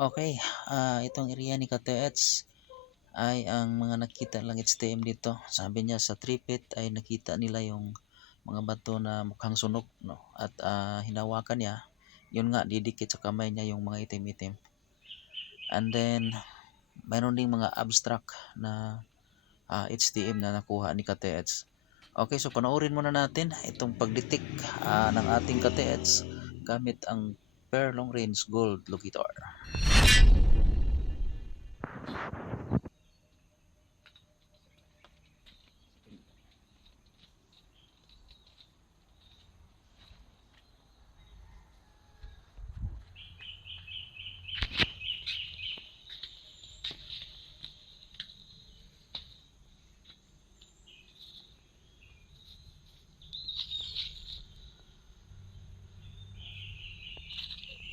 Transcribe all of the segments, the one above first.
Okay, itong area ni KTH ay ang mga nakita lang HTM dito. Sabi niya sa tripit ay nakita nila yung mga bato na mukhang sunog, no? At hinawakan niya, yun nga didikit sa kamay niya yung mga itim-itim. And then mayroon ding mga abstract na HTM na nakuha ni KTH. Okay, so panoorin muna natin itong pagditik ng ating KTH gamit ang Per Long Range Gold Locator.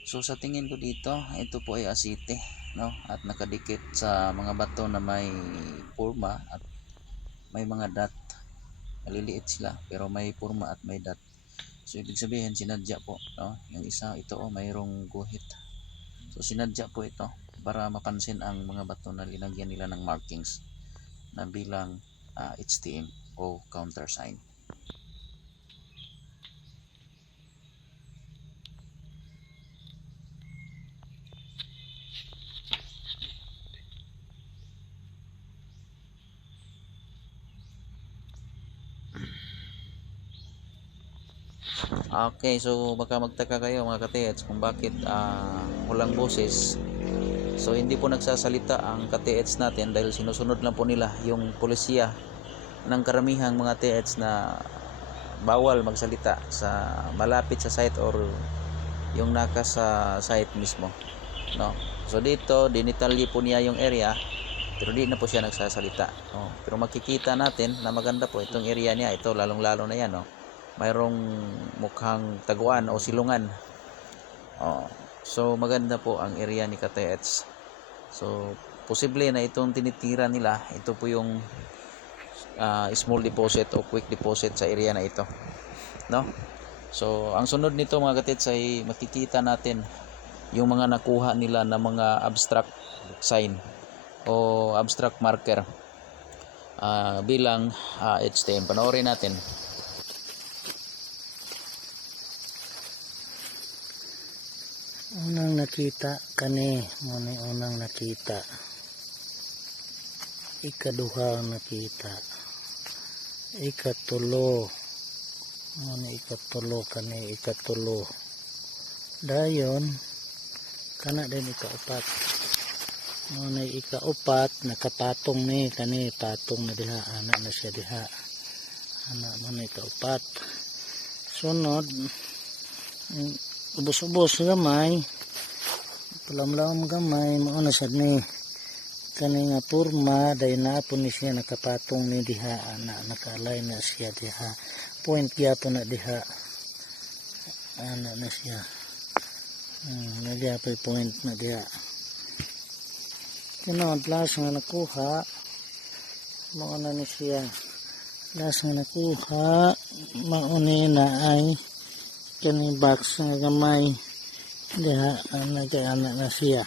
So sa tingin ko dito, ito po ay asite, no? At nakadikit sa mga bato na may purma at may mga dot. Maliliit sila pero may purma at may dot. So ibig sabihin sinadya po, no? Yung isa ito mayroong guhit. So sinadya po ito para mapansin ang mga bato na linagyan nila ng markings na bilang HTM o countersign. Okay, so baka magtaka kayo mga ka-TH kung bakit walang boses. So hindi po nagsasalita ang ka-TH natin dahil sinusunod lang po nila yung polisiya ng karamihang mga TH na bawal magsalita sa malapit sa site or yung naka sa site mismo, no? So dito dinitalye po niya yung area pero di na po siya nagsasalita. Pero makikita natin na maganda po itong area niya. Ito lalong lalo na yan, no? Mayroong mukhang taguan o silungan. So maganda po ang area ni KTH. So posible na itong tinitira nila, ito po yung small deposit o quick deposit sa area na ito, no? So ang sunod nito mga KTH ay makikita natin yung mga nakuha nila na mga abstract sign o abstract marker bilang HTM. Panoorin natin. Unang nakita kani muna unang nakita, ikaduha nakita, ikatulo muna ikatulo kani ikatulo dayon kana din ikaupat muna ikaupat nakapatong ni kani patong na diha anak na siya diha anak muna ikaupat sunod ubos-ubos gamay palamlam gamay mauna sad ni kani nga purma dayon na po ni siya nakapatong ni diha ana nakalay na siya diha point gyapon na diha ana na siya nagyapay point na diha kunod last nga nakuha mauna ni siya last nga nakuha mauni na ay kani box nga gamay diha nagay anak na siya